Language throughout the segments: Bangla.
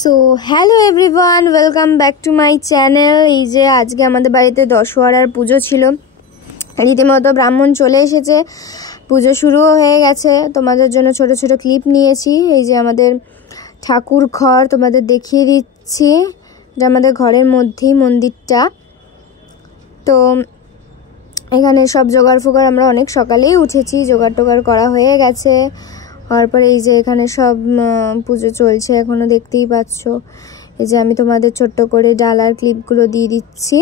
So hello everyone, welcome back to my channel. এই যে আজকে আমাদের বাড়িতে দশহরার পুজো ছিল, রীতিমতো ব্রাহ্মণ চলে এসেছে, পুজো শুরুও হয়ে গেছে। তোমাদের জন্য ছোট ছোট ক্লিপ নিয়েছি। এই যে আমাদের ঠাকুর ঘর তোমাদের দেখিয়ে দিচ্ছি, এটা আমাদের ঘরের মধ্যেই মন্দিরটা। তো এখানে সব জোগাড় ফোগাড় আমরা অনেক সকালেই উঠেছি, জোগাড় টোগাড় করা হয়ে গেছে। তারপরে এই যে এখানে সব পুজো চলছে, এখনও দেখতেই পাচ্ছ। এই যে আমি তোমাদের ছোট্ট করে ডালার ক্লিপগুলো দিয়ে দিচ্ছি।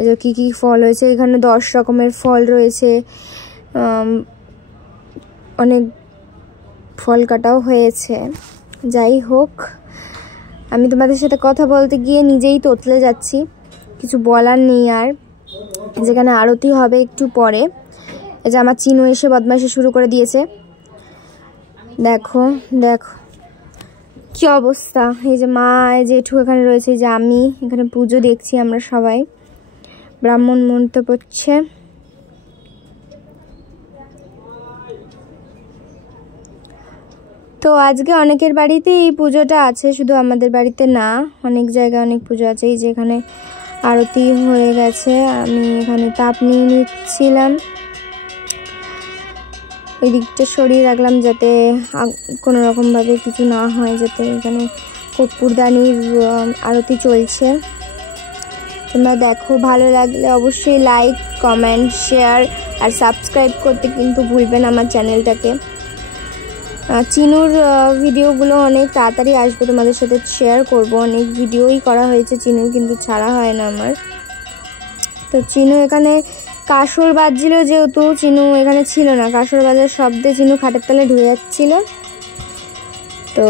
এই যে কী কী ফল হয়েছে, এখানে 10 রকমের ফল রয়েছে, অনেক ফল কাটাও হয়েছে। যাই হোক, আমি তোমাদের সাথে কথা বলতে গিয়ে নিজেই তোতলে যাচ্ছি, কিছু বলার নেই আর। যেখানে আরতি হবে একটু পরে। এই যে আমার চিনু এসে বদমাইশি শুরু করে দিয়েছে, দেখো দেখো কি অবস্থা। এই যে মা জেঠু এখানে রয়েছে, এই যে আমি এখানে পুজো দেখছি, আমরা সবাই ব্রাহ্মণ মন্ত্র পড়ছে। তো আজকে অনেকের বাড়িতে এই পুজোটা আছে, শুধু আমাদের বাড়িতে না, অনেক জায়গায় অনেক পুজো আছে। এই যে এখানে আরতি হয়ে গেছে, আমি এখানে তাপ নিয়ে নিচ্ছিলাম, এই দিকটা সরিয়ে রাখলাম যাতে কোনো রকমভাবে কিছু না হয়, যাতে এখানে কর্পূরদানির আরতি চলছে। তোমরা দেখো, ভালো লাগলে অবশ্যই লাইক, কমেন্ট, শেয়ার আর সাবস্ক্রাইব করতে কিন্তু ভুলবে না আমার চ্যানেলটাকে। চিনুর ভিডিওগুলো অনেক তাড়াতাড়ি আসবে, তোমাদের সাথে শেয়ার করব। অনেক ভিডিওই করা হয়েছে চিনুর, কিন্তু ছাড়া হয় না আমার। তো চিনু এখানে কাসর বাজছিল, যেহেতু চিনু এখানে ছিল না, কাসর বাজার শব্দে চিনু খাটের তলায় ঢুকে যাচ্ছিল। তো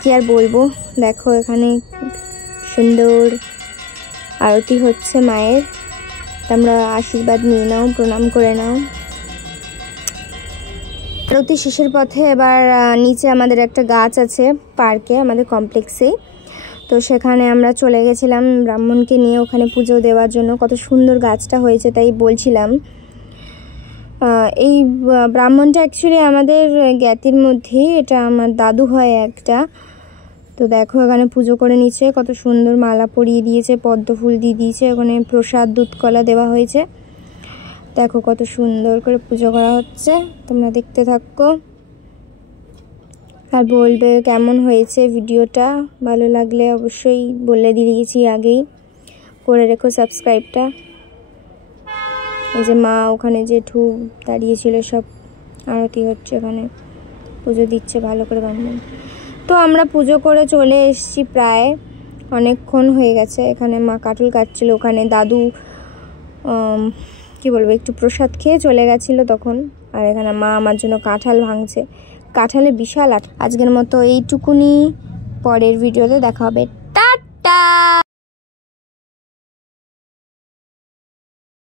কি আর বলবো, দেখো এখানে সুন্দর আরতি হচ্ছে মায়ের। তোমরা আশীর্বাদ নিয়ে নাও, প্রণাম করে নাও। আরতি শেষের পথে এবার নিচে আমাদের একটা গাছ আছে পার্কে, আমাদের কমপ্লেক্সেই। তো সেখানে আমরা চলে গেছিলাম ব্রাহ্মণকে নিয়ে ওখানে পুজো দেওয়ার জন্য। কত সুন্দর গাছটা হয়েছে, তাই বলছিলাম। এই ব্রাহ্মণটা অ্যাকচুয়ালি আমাদের জ্ঞাতির মধ্যেই, এটা আমার দাদু হয় একটা। তো দেখো এখানে পুজো করে নিচ্ছে, কত সুন্দর মালা পরিয়ে দিয়েছে, পদ্ম ফুল দিয়ে দিয়েছে, ওখানে প্রসাদ দুধ কলা দেওয়া হয়েছে। দেখো কত সুন্দর করে পুজো করা হচ্ছে, তোমরা দেখতে থাকো আর বলবে কেমন হয়েছে ভিডিওটা। ভালো লাগলে অবশ্যই বলে দিয়েছি আগেই, করে রেখো সাবস্ক্রাইবটা। এই যে মা ওখানে জেঠু দাঁড়িয়েছিল, সব আরতি হচ্ছে, ওখানে পুজো দিচ্ছে ভালো করে ব্রাহ্মণ। তো আমরা পুজো করে চলে এসেছি, প্রায় অনেকক্ষণ হয়ে গেছে। এখানে মা কাটুল কাটছিল, ওখানে দাদু কি বলবো একটু প্রসাদ খেয়ে চলে গেছিলো তখন। আর এখানে মা আমার জন্য কাঁঠাল ভাঙছে, কাঁঠালে বিশাল আজকের মতো এইটুকুনি, পরের ভিডিওতে দেখা হবে।